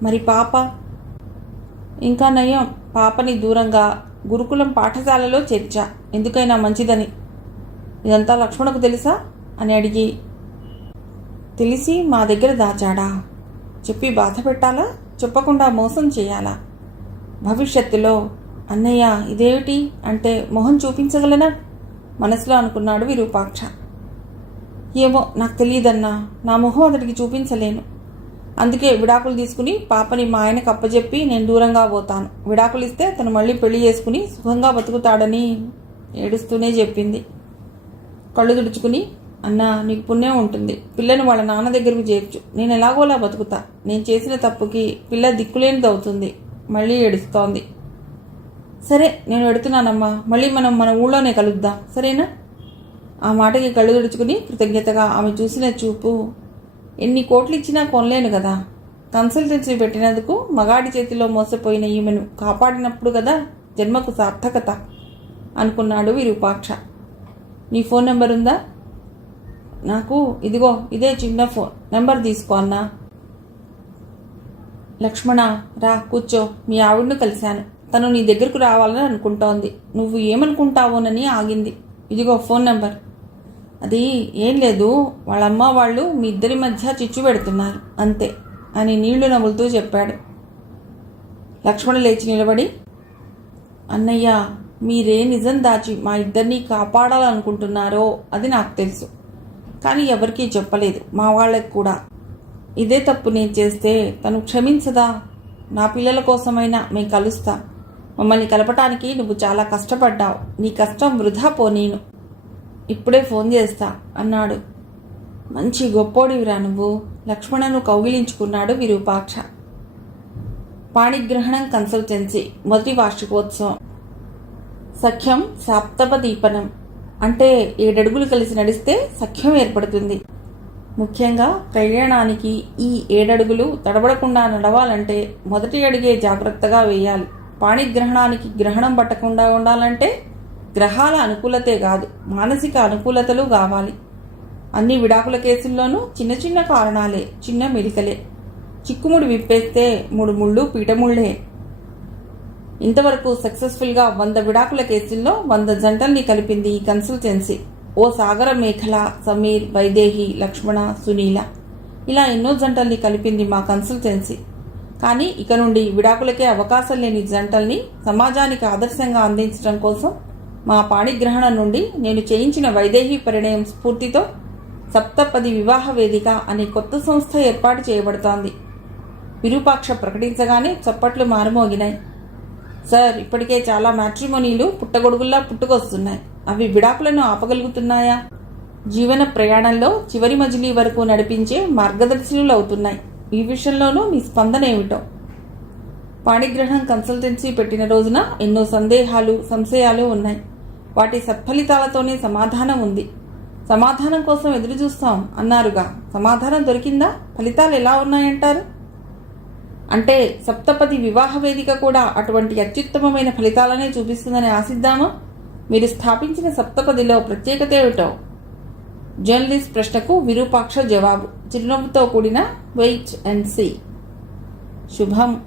మరి పాప? ఇంకా నయం, పాపని దూరంగా గురుకులం పాఠశాలలో చేర్చా, ఎందుకైనా మంచిదని. ఇదంతా లక్ష్మణకు తెలుసా అని అడిగి, తెలిసి మా దగ్గర దాచాడా? చెప్పి బాధ పెట్టాలా, చెప్పకుండా మోసం చేయాలా? భవిష్యత్తులో అన్నయ్య ఇదేమిటి అంటే మొహం చూపించగలనా మనసులో అనుకున్నాడు విరూపాక్ష. ఏమో నాకు తెలియదన్నా, నా మొహం అతడికి చూపించలేను. అందుకే విడాకులు తీసుకుని పాపని మా ఆయనకు అప్పచెప్పి నేను దూరంగా పోతాను. విడాకులు ఇస్తే తను మళ్ళీ పెళ్లి చేసుకుని సుఖంగా బతుకుతాడని ఏడుస్తూనే చెప్పింది. కళ్ళు తుడుచుకుని, అన్నా నీకు పుణ్యం ఉంటుంది. పిల్లను వాళ్ళ నాన్న దగ్గరకు చేర్చు. నేను ఎలాగోలా బతుకుతా. నేను చేసిన తప్పుకి పిల్ల దిక్కులేనిది అవుతుంది. మళ్ళీ ఏడుస్తోంది. సరే నేను పెడుతున్నానమ్మా, మళ్ళీ మనం మన ఊళ్ళోనే కలుద్దాం, సరేనా? ఆ మాటకి కళ్ళు తుడుచుకుని కృతజ్ఞతగా ఆమె చూసిన చూపు, ఎన్ని కోట్లు ఇచ్చినా కొనలేను కదా. కన్సల్టెన్సీ పెట్టినందుకు మగాడి చేతిలో మోసపోయిన ఈమెను కాపాడినప్పుడు కదా జన్మకు సార్థకత అనుకున్నాడు విరూపాక్ష. నీ ఫోన్ నెంబర్ ఉందా? నాకు ఇదిగో ఇదే చిన్న ఫోన్ నెంబర్ తీసుకో అన్నా. లక్ష్మణ రా కూర్చో. మీ ఆవిడను కలిశాను. తను నీ దగ్గరకు రావాలని అనుకుంటోంది. నువ్వు ఏమనుకుంటావోనని ఆగింది. ఇదిగో ఫోన్ నెంబర్. అది ఏం లేదు, వాళ్ళమ్మ వాళ్ళు మీ ఇద్దరి మధ్య చిచ్చు పెడుతున్నారు అంతే అని నీళ్లు నములుతూ చెప్పాడు. లక్ష్మణ లేచి నిలబడి, అన్నయ్య మీరే నిజం దాచి మా ఇద్దరినీ కాపాడాలనుకుంటున్నారో అది నాకు తెలుసు. కానీ ఎవరికీ చెప్పలేదు, మా వాళ్ళకి కూడా. ఇదే తప్పు నేను చేస్తే తను క్షమించదా? నా పిల్లల కోసమైనా మేము కలుస్తాం. మమ్మల్ని కలపటానికి నువ్వు చాలా కష్టపడ్డావు. నీ కష్టం వృధా పోనీను. ఇప్పుడే ఫోన్ చేస్తా అన్నాడు. మంచి గొప్పోడివిరా నువ్వు. లక్ష్మణను కౌగిలించుకున్నాడు విరూపాక్ష. పాణిగ్రహణం కన్సల్టెన్సీ మొదటి వార్షికోత్సవం. సఖ్యం సాప్తపదీపనం అంటే 7 అడుగులు కలిసి నడిస్తే సఖ్యం ఏర్పడుతుంది. ముఖ్యంగా కళ్యాణానికి ఈ 7 అడుగులు తడబడకుండా నడవాలంటే మొదటి అడిగే జాగ్రత్తగా వేయాలి. పాణిగ్రహణానికి గ్రహణం పట్టకుండా ఉండాలంటే గ్రహాల అనుకూలతే కాదు, మానసిక అనుకూలతలు కావాలి. అన్ని విడాకుల కేసుల్లోనూ చిన్న చిన్న కారణాలే, చిన్న మెలికలే. చిక్కుముడి విప్పేస్తే 3 ముళ్ళు పీటముళ్లే. ఇంతవరకు సక్సెస్ఫుల్గా 100 విడాకుల కేసుల్లో 100 జంటల్ని కలిపింది ఈ కన్సల్టెన్సీ. ఓ సాగర మేఖల, సమీర్, వైదేహి, లక్ష్మణ, సునీల ఇలా ఎన్నో జంటల్ని కలిపింది మా కన్సల్టెన్సీ. కానీ ఇక నుండి విడాకులకే అవకాశం లేని జంటల్ని సమాజానికి ఆదర్శంగా అందించడం కోసం మా పాణిగ్రహణం నుండి నేను చేయించిన వైదేహి పరిణయం స్ఫూర్తితో సప్తపది వివాహ వేదిక అనే కొత్త సంస్థ ఏర్పాటు చేయబడుతోంది. విరూపాక్ష ప్రకటించగానే చప్పట్లు మారుమోగినాయి. సార్, ఇప్పటికే చాలా మ్యాట్రిమోనీలు పుట్టగొడుగుల్లా పుట్టుకొస్తున్నాయి. అవి విడాకులను ఆపగలుగుతున్నాయా? జీవన ప్రయాణంలో చివరి మజిలీ వరకు నడిపించే మార్గదర్శనులు అవుతున్నాయి. ఈ విషయంలోనూ మీ స్పందన ఏమిటో? పాణిగ్రహణం కన్సల్టెన్సీ పెట్టిన రోజున ఎన్నో సందేహాలు, సంశయాలు ఉన్నాయి. వాటి సత్ఫలితాలతోనే సమాధానం ఉంది. సమాధానం కోసం ఎదురు చూస్తాం అన్నారుగా, సమాధానం దొరికిందా? ఫలితాలు ఎలా ఉన్నాయంటారు? అంటే సప్తపది వివాహ వేదిక కూడా అటువంటి అత్యుత్తమమైన ఫలితాలనే చూపిస్తుందని ఆశిద్దామా? మీరు స్థాపించిన సప్తపదిలో ప్రత్యేకత ఏమిటో? జర్నలిస్ట్ ప్రశ్నకు విరూపాక్ష జవాబు చిరునవ్వుతో కూడిన వెయిట్ అండ్ సీ. శుభం.